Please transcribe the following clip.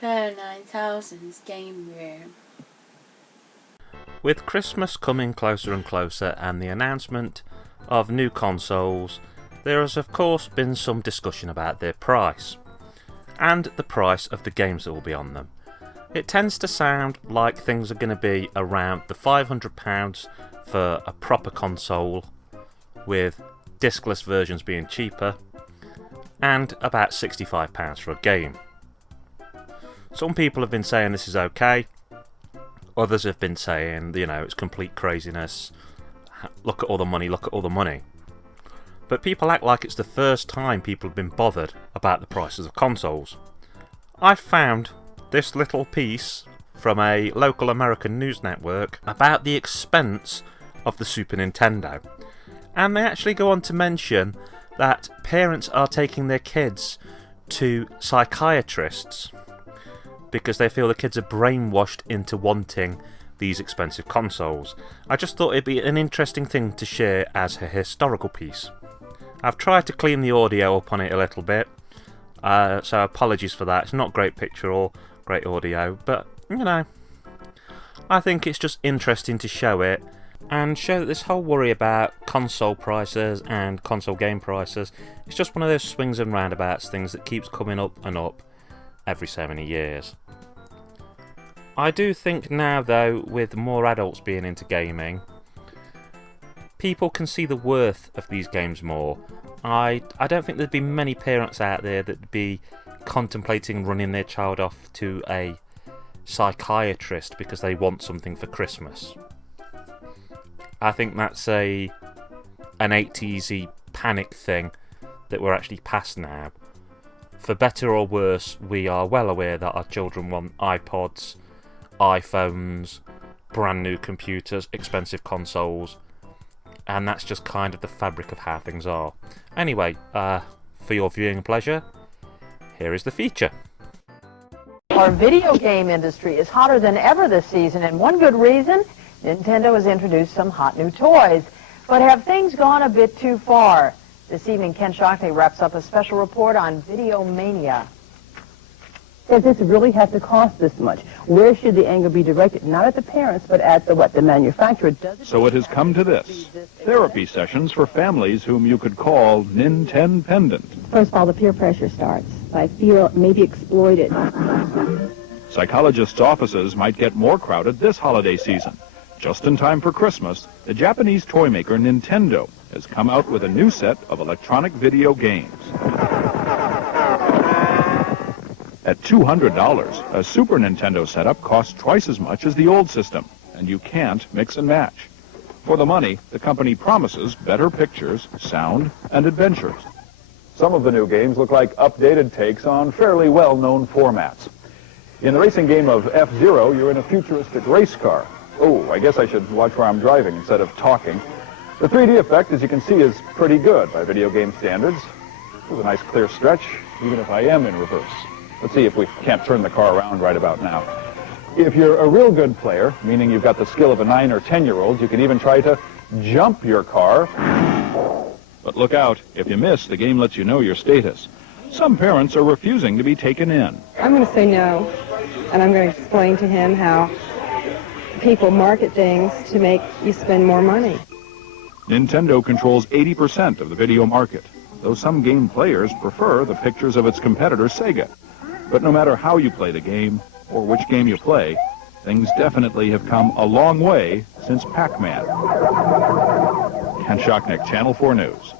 Kerr 9000's Game Room. With Christmas coming closer and closer and the announcement of new consoles, there has of course been some discussion about their price and the price of the games that will be on them. It tends to sound like things are going to be around the £500 for a proper console, with discless versions being cheaper, and about £65 for a game. Some people have been saying this is okay, others have been saying, it's complete craziness, look at all the money, look at all the money. But people act like it's the first time people have been bothered about the prices of consoles. I found this little piece from a local American news network about the expense of the Super Nintendo. And they actually go on to mention that parents are taking their kids to psychiatrists because they feel the kids are brainwashed into wanting these expensive consoles. I just thought it'd be an interesting thing to share as a historical piece. I've tried to clean the audio up on it a little bit, so apologies for that. It's not great picture or great audio, but I think it's just interesting to show it and show that this whole worry about console prices and console game prices is just one of those swings and roundabouts things that keeps coming up and up every so many years. I do think now, though, with more adults being into gaming, people can see the worth of these games more. I don't think there'd be many parents out there that'd be contemplating running their child off to a psychiatrist because they want something for Christmas. I think that's an 80s panic thing that we're actually past now. For better or worse, we are well aware that our children want iPods, iPhones, brand new computers, expensive consoles, and that's just kind of the fabric of how things are. Anyway, for your viewing pleasure, here is the feature. Our video game industry is hotter than ever this season, and one good reason, Nintendo has introduced some hot new toys. But have things gone a bit too far? This evening, Ken Shockney wraps up a special report on Video Mania. Does this really have to cost this much? Where should the anger be directed? Not at the parents, but at the manufacturer. So it has come to this. Therapy sessions for families whom you could call Nintendependent. First of all, the peer pressure starts. I feel maybe exploited. Psychologists' offices might get more crowded this holiday season. Just in time for Christmas, the Japanese toy maker Nintendo has come out with a new set of electronic video games. At $200, a Super Nintendo setup costs twice as much as the old system, and you can't mix and match. For the money, the company promises better pictures, sound, and adventures. Some of the new games look like updated takes on fairly well-known formats. In the racing game of F-Zero, you're in a futuristic race car. Oh, I guess I should watch where I'm driving instead of talking. The 3D effect, as you can see, is pretty good by video game standards. There's a nice clear stretch, even if I am in reverse. Let's see if we can't turn the car around right about now. If you're a real good player, meaning you've got the skill of a 9 or 10-year-old, you can even try to jump your car. But look out, if you miss, the game lets you know your status. Some parents are refusing to be taken in. I'm going to say no, and I'm going to explain to him how people market things to make you spend more money. Nintendo controls 80% of the video market, though some game players prefer the pictures of its competitor Sega. But no matter how you play the game, or which game you play, things definitely have come a long way since Pac-Man. Ken Shocknick, Channel 4 News.